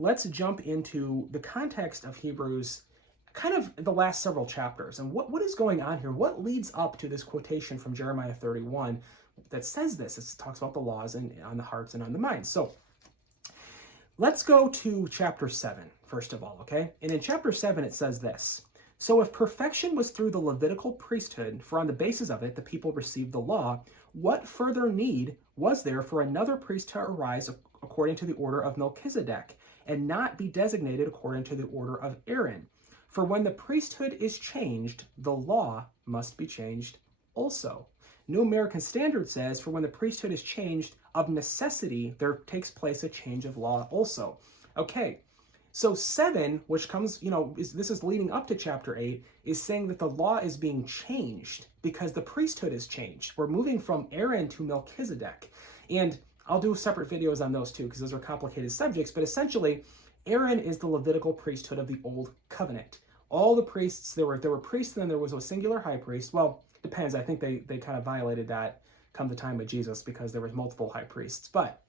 let's jump into the context of Hebrews, kind of the last several chapters. And what is going on here? What leads up to this quotation from Jeremiah 31 that says this? It talks about the laws and on the hearts and on the minds. So let's go to chapter 7, first of all, okay? And in chapter 7, it says this. So if perfection was through the Levitical priesthood, for on the basis of it the people received the law, what further need was there for another priest to arise according to the order of Melchizedek, and not be designated according to the order of Aaron? For when the priesthood is changed, the law must be changed also. New American Standard says, for when the priesthood is changed, of necessity, there takes place a change of law also. Okay, so 7, which comes, this is leading up to chapter 8, is saying that the law is being changed because the priesthood is changed. We're moving from Aaron to Melchizedek. And I'll do separate videos on those too, because those are complicated subjects, but essentially, Aaron is the Levitical priesthood of the Old Covenant. All the priests, there were priests, and then there was a singular high priest. Well, depends. I think they kind of violated that come the time of Jesus because there was multiple high priests. But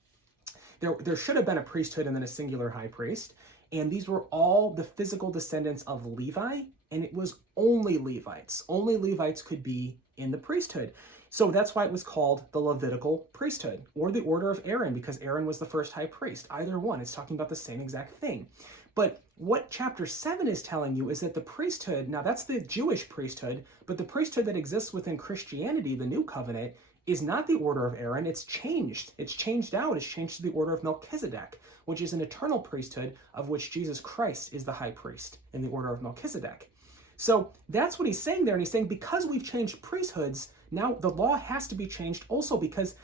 there should have been a priesthood and then a singular high priest. And these were all the physical descendants of Levi, and it was only Levites. Only Levites could be in the priesthood. So that's why it was called the Levitical priesthood, or the order of Aaron, because Aaron was the first high priest. Either one, it's talking about the same exact thing. But what chapter 7 is telling you is that the priesthood, now that's the Jewish priesthood, but the priesthood that exists within Christianity, the New Covenant, is not the order of Aaron. It's changed. It's changed out. It's changed to the order of Melchizedek, which is an eternal priesthood of which Jesus Christ is the high priest in the order of Melchizedek. So that's what he's saying there. And he's saying because we've changed priesthoods, now the law has to be changed also because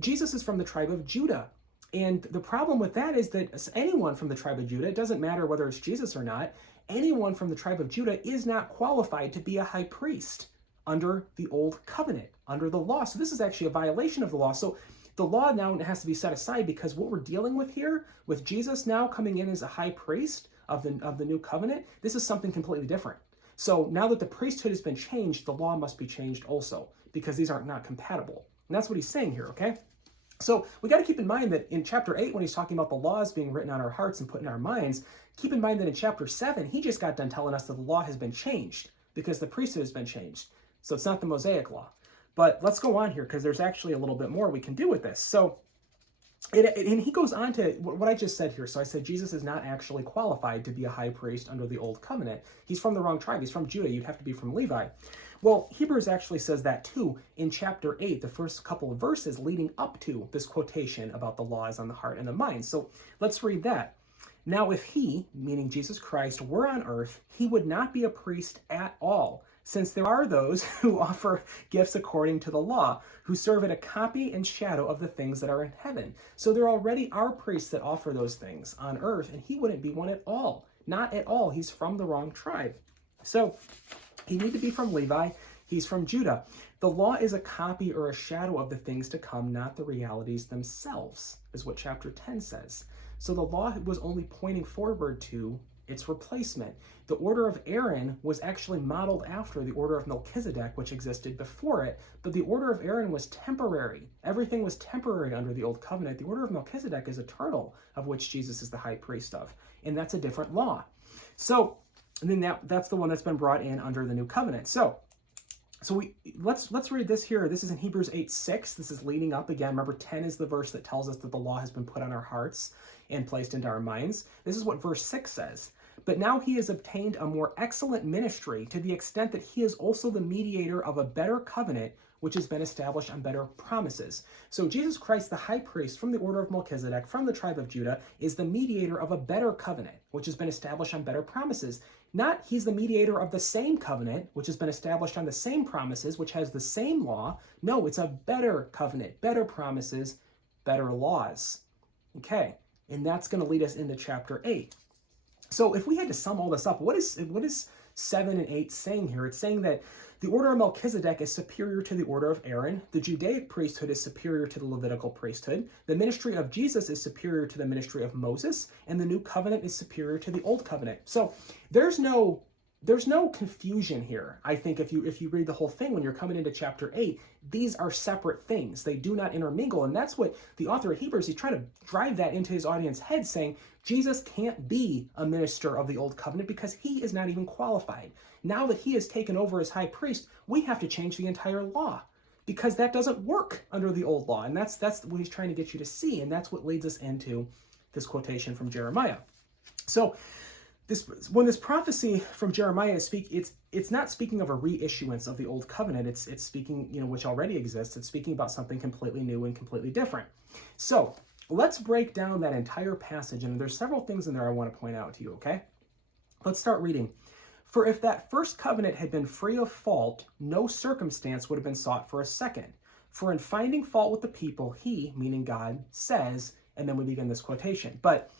Jesus is from the tribe of Judah. And the problem with that is that anyone from the tribe of Judah, it doesn't matter whether it's Jesus or not, anyone from the tribe of Judah is not qualified to be a high priest under the Old Covenant, under the law. So this is actually a violation of the law. So the law now has to be set aside because what we're dealing with here, with Jesus now coming in as a high priest of the New Covenant, this is something completely different. So now that the priesthood has been changed, the law must be changed also because these are not compatible. And that's what he's saying here, okay? So we got to keep in mind that in chapter 8, when he's talking about the laws being written on our hearts and put in our minds, keep in mind that in chapter 7, he just got done telling us that the law has been changed because the priesthood has been changed. So it's not the Mosaic law. But let's go on here because there's actually a little bit more we can do with this. So, and he goes on to what I just said here. So I said Jesus is not actually qualified to be a high priest under the Old Covenant. He's from the wrong tribe. He's from Judah. You'd have to be from Levi. Well, Hebrews actually says that too in chapter 8, the first couple of verses leading up to this quotation about the laws on the heart and the mind. So let's read that. Now, if he, meaning Jesus Christ, were on earth, he would not be a priest at all, since there are those who offer gifts according to the law, who serve at a copy and shadow of the things that are in heaven. So there already are priests that offer those things on earth, and he wouldn't be one at all. Not at all. He's from the wrong tribe. So he need to be from Levi. He's from Judah. The law is a copy or a shadow of the things to come, not the realities themselves, is what chapter 10 says. So the law was only pointing forward to its replacement. The order of Aaron was actually modeled after the order of Melchizedek, which existed before it, but the order of Aaron was temporary. Everything was temporary under the Old Covenant. The order of Melchizedek is eternal, of which Jesus is the high priest of, and that's a different law. So, and then that's the one that's been brought in under the New Covenant. So let's read this here. This is in Hebrews 8:6. This is leading up again. Remember, 10 is the verse that tells us that the law has been put on our hearts and placed into our minds. This is what verse 6 says. But now he has obtained a more excellent ministry to the extent that he is also the mediator of a better covenant, which has been established on better promises. So Jesus Christ, the high priest from the order of Melchizedek, from the tribe of Judah, is the mediator of a better covenant, which has been established on better promises. Not he's the mediator of the same covenant, which has been established on the same promises, which has the same law. No, it's a better covenant, better promises, better laws. Okay, and that's going to lead us into chapter 8. So if we had to sum all this up, what is 7 and 8 saying here? It's saying that the order of Melchizedek is superior to the order of Aaron. The Judaic priesthood is superior to the Levitical priesthood. The ministry of Jesus is superior to the ministry of Moses. And the new covenant is superior to the old covenant. So there's no there's no confusion here. I think if you read the whole thing when you're coming into chapter 8, these are separate things. They do not intermingle. And that's what the author of Hebrews, he's trying to drive that into his audience head, saying Jesus can't be a minister of the old covenant because he is not even qualified. Now that he has taken over as high priest, we have to change the entire law because that doesn't work under the old law. And that's what he's trying to get you to see. And that's what leads us into this quotation from Jeremiah. So when this prophecy from Jeremiah is it's not speaking of a reissuance of the old covenant. It's speaking, which already exists. It's speaking about something completely new and completely different. So let's break down that entire passage, and there's several things in there I want to point out to you, okay? Let's start reading. For if that first covenant had been free of fault, no circumstance would have been sought for a second. For in finding fault with the people, he, meaning God, says, and then we begin this quotation. But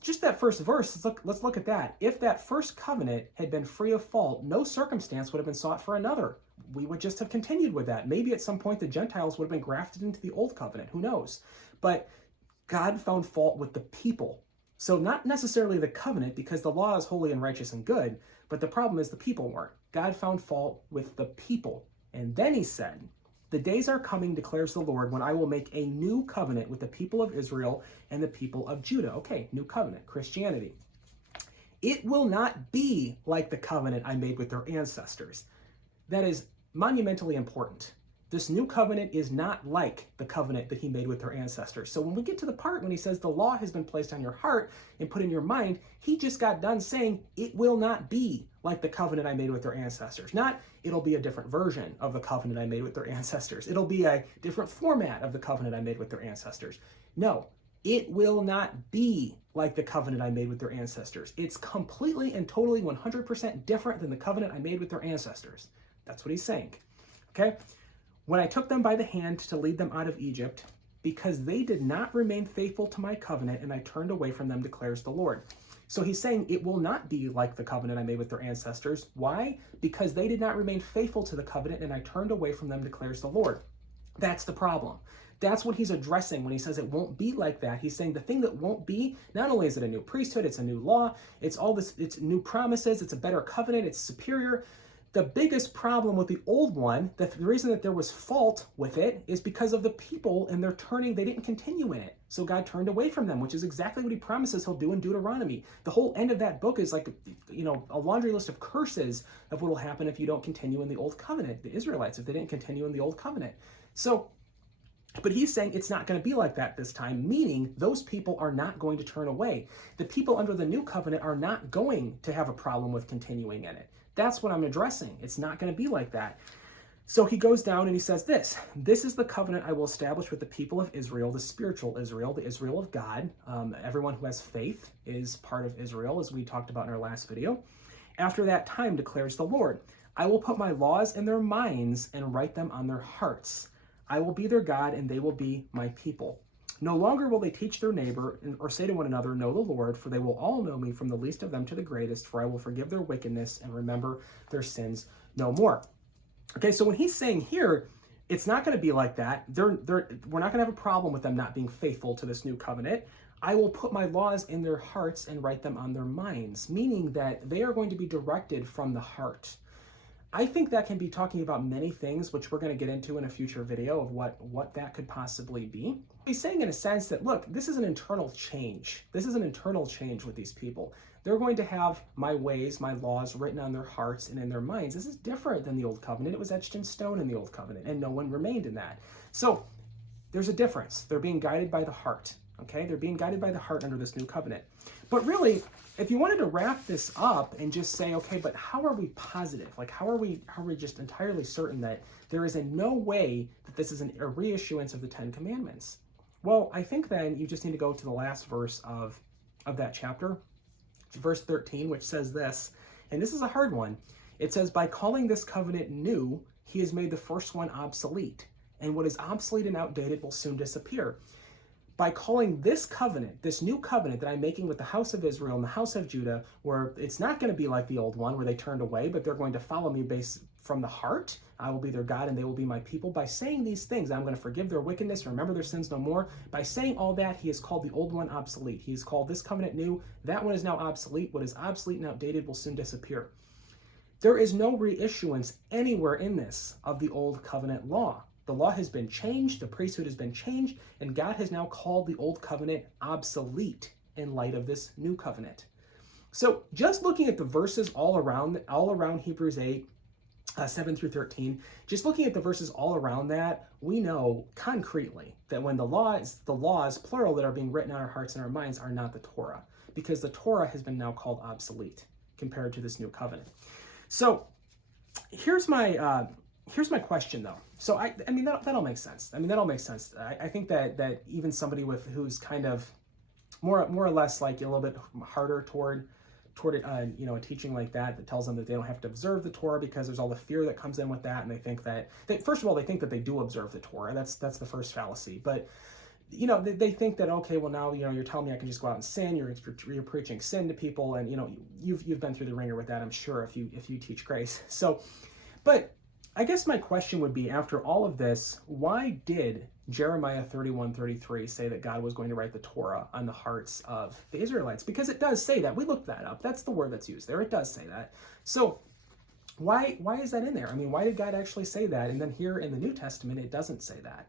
just that first verse, let's look at that. If that first covenant had been free of fault, no circumstance would have been sought for another. We would just have continued with that. Maybe at some point the Gentiles would have been grafted into the old covenant. Who knows? But God found fault with the people. So not necessarily the covenant, because the law is holy and righteous and good, but the problem is the people weren't. God found fault with the people. And then he said, the days are coming, declares the Lord, when I will make a new covenant with the people of Israel and the people of Judah. Okay, new covenant, Christianity. It will not be like the covenant I made with their ancestors. That is monumentally important. This new covenant is not like the covenant that he made with their ancestors. So when we get to the part when he says the law has been placed on your heart and put in your mind, he just got done saying it will not be like the covenant I made with their ancestors. Not it'll be a different version of the covenant I made with their ancestors. It'll be a different format of the covenant I made with their ancestors. No, it will not be like the covenant I made with their ancestors. It's completely and totally 100% different than the covenant I made with their ancestors. That's what he's saying. Okay? When I took them by the hand to lead them out of Egypt, because they did not remain faithful to my covenant, and I turned away from them, declares the Lord. So he's saying it will not be like the covenant I made with their ancestors. Why? Because they did not remain faithful to the covenant, and I turned away from them, declares the Lord. That's the problem. That's what he's addressing when he says it won't be like that. He's saying the thing that won't be, not only is it a new priesthood, it's a new law, it's all this, it's new promises, it's a better covenant, it's superior. The biggest problem with the old one, the reason that there was fault with it, is because of the people and their turning, they didn't continue in it. So God turned away from them, which is exactly what he promises he'll do in Deuteronomy. The whole end of that book is like, a laundry list of curses of what will happen if you don't continue in the old covenant, the Israelites, if they didn't continue in the old covenant. So, but he's saying it's not going to be like that this time, meaning those people are not going to turn away. The people under the new covenant are not going to have a problem with continuing in it. That's what I'm addressing. It's not going to be like that. So he goes down and he says this is the covenant I will establish with the people of Israel, the spiritual Israel, the Israel of God. Everyone who has faith is part of Israel, as we talked about in our last video. After that time, declares the Lord, I will put my laws in their minds and write them on their hearts. I will be their God and they will be my people. No longer will they teach their neighbor or say to one another, know the Lord, for they will all know me from the least of them to the greatest, for I will forgive their wickedness and remember their sins no more. Okay, so when he's saying here, it's not going to be like that. We're not going to have a problem with them not being faithful to this new covenant. I will put my laws in their hearts and write them on their minds, meaning that they are going to be directed from the heart. I think that can be talking about many things, which we're going to get into in a future video of what that could possibly be. He's saying in a sense that, look, this is an internal change. This is an internal change with these people. They're going to have my ways, my laws written on their hearts and in their minds. This is different than the old covenant. It was etched in stone in the old covenant, and no one remained in that. So there's a difference. They're being guided by the heart. Okay, they're being guided by the heart under this new covenant. But really, if you wanted to wrap this up and just say, okay, but how are we positive? Like, how are we just entirely certain that there is in no way that this is a reissuance of the Ten Commandments? Well, I think then you just need to go to the last verse of that chapter, verse 13, which says this, and this is a hard one. It says, by calling this covenant new, he has made the first one obsolete, and what is obsolete and outdated will soon disappear. By calling this covenant, this new covenant that I'm making with the house of Israel and the house of Judah, where it's not going to be like the old one where they turned away, but they're going to follow me based from the heart. I will be their God and they will be my people. By saying these things, I'm going to forgive their wickedness and remember their sins no more. By saying all that, he has called the old one obsolete. He has called this covenant new. That one is now obsolete. What is obsolete and outdated will soon disappear. There is no reissuance anywhere in this of the old covenant law. The law has been changed, the priesthood has been changed, and God has now called the old covenant obsolete in light of this new covenant. So just looking at the verses all around Hebrews 8, 7 through 13, just looking at the verses all around that, we know concretely that when the laws, plural, that are being written on our hearts and our minds are not the Torah, because the Torah has been now called obsolete compared to this new covenant. So here's my question though. So I mean that all makes sense. I mean that all makes sense. I think that even somebody who's kind of more or less like a little bit harder toward a teaching like that tells them that they don't have to observe the Torah because there's all the fear that comes in with that, and they think that first of all they think that they do observe the Torah. That's the first fallacy. But they think that, okay, well now you're telling me I can just go out and sin. You're preaching sin to people, and you've been through the ringer with that, I'm sure, if you teach grace. So, but I guess my question would be, after all of this, why did Jeremiah 31:33 say that God was going to write the Torah on the hearts of the Israelites? Because it does say that. We looked that up. That's the word that's used there. It does say that. So why is that in there? I mean, why did God actually say that? And then here in the New Testament, it doesn't say that.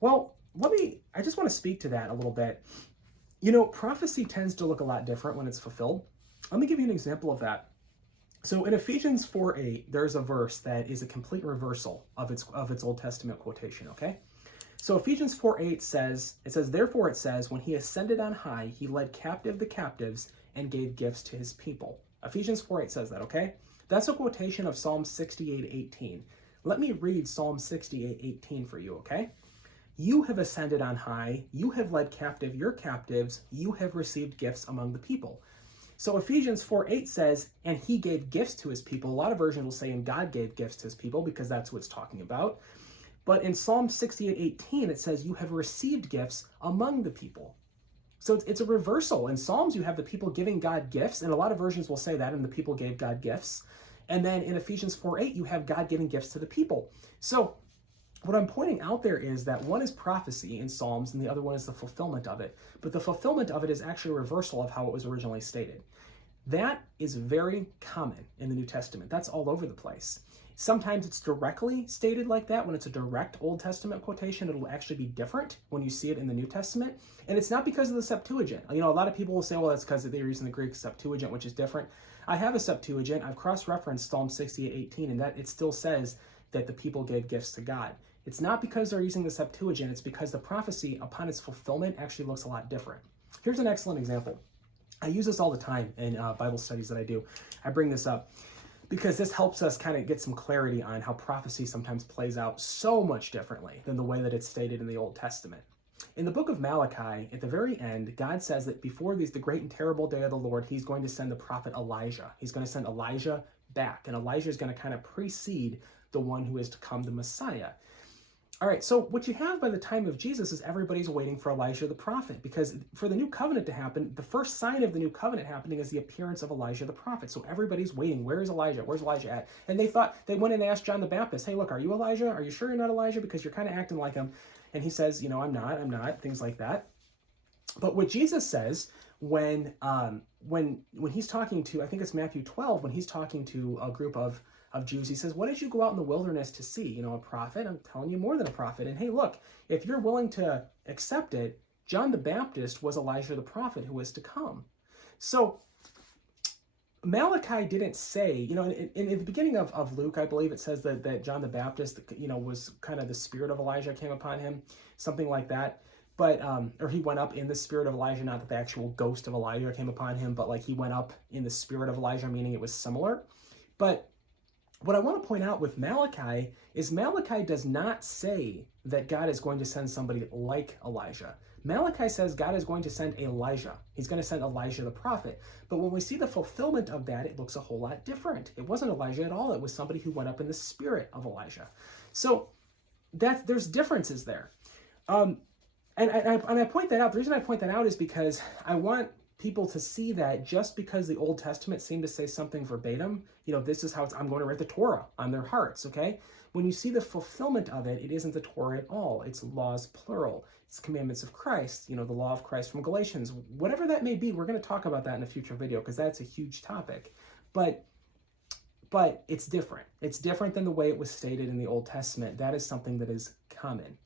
Well, I just want to speak to that a little bit. Prophecy tends to look a lot different when it's fulfilled. Let me give you an example of that. So in Ephesians 4:8, there's a verse that is a complete reversal of its Old Testament quotation, okay? So Ephesians 4:8 says, therefore it says, when he ascended on high, he led captive the captives and gave gifts to his people. Ephesians 4:8 says that, okay? That's a quotation of Psalm 68:18. Let me read Psalm 68:18 for you, okay? You have ascended on high, you have led captive your captives, you have received gifts among the people. So Ephesians 4:8 says, and he gave gifts to his people. A lot of versions will say, and God gave gifts to his people, because that's what it's talking about. But in Psalm 68:18, it says, you have received gifts among the people. So it's a reversal. In Psalms, you have the people giving God gifts, and a lot of versions will say that, and the people gave God gifts. And then in Ephesians 4:8, you have God giving gifts to the people. So what I'm pointing out there is that one is prophecy in Psalms and the other one is the fulfillment of it. But the fulfillment of it is actually a reversal of how it was originally stated. That is very common in the New Testament. That's all over the place. Sometimes it's directly stated like that. When it's a direct Old Testament quotation, it'll actually be different when you see it in the New Testament. And it's not because of the Septuagint. A lot of people will say, well, that's because they're using the Greek Septuagint, which is different. I have a Septuagint. I've cross-referenced Psalm 68:18, and that it still says that the people gave gifts to God. It's not because they're using the Septuagint, it's because the prophecy upon its fulfillment actually looks a lot different. Here's an excellent example. I use this all the time in Bible studies that I do. I bring this up because this helps us kind of get some clarity on how prophecy sometimes plays out so much differently than the way that it's stated in the Old Testament. In the book of Malachi, at the very end, God says that before the great and terrible day of the Lord, he's going to send the prophet Elijah. He's going to send Elijah back, and Elijah is going to kind of precede the one who is to come, the Messiah. All right, so what you have by the time of Jesus is everybody's waiting for Elijah the prophet, because for the new covenant to happen, the first sign of the new covenant happening is the appearance of Elijah the prophet. So everybody's waiting. Where's Elijah? Where's Elijah at? And they went and asked John the Baptist, hey, look, are you Elijah? Are you sure you're not Elijah? Because you're kind of acting like him. And he says, I'm not, things like that. But what Jesus says when he's talking to, I think it's Matthew 12, when he's talking to a group of Jews, he says, what did you go out in the wilderness to see? A prophet? I'm telling you, more than a prophet. And hey, look, if you're willing to accept it, John the Baptist was Elijah the prophet who was to come. So Malachi didn't say, in the beginning of Luke, I believe it says that John the Baptist, was kind of the spirit of Elijah came upon him, something like that. But, or he went up in the spirit of Elijah, not that the actual ghost of Elijah came upon him, but like he went up in the spirit of Elijah, meaning it was similar. But what I want to point out with Malachi is Malachi does not say that God is going to send somebody like Elijah. Malachi says God is going to send Elijah. He's going to send Elijah the prophet. But when we see the fulfillment of that, it looks a whole lot different. It wasn't Elijah at all. It was somebody who went up in the spirit of Elijah. So there's differences there. And I point that out. The reason I point that out is because I want people to see that just because the Old Testament seemed to say something verbatim, this is how I'm going to write the Torah on their hearts, okay? When you see the fulfillment of it, it isn't the Torah at all. It's laws plural. It's commandments of Christ, the law of Christ from Galatians. Whatever that may be, we're going to talk about that in a future video because that's a huge topic. But but it's different. It's different than the way it was stated in the Old Testament. That is something that is common.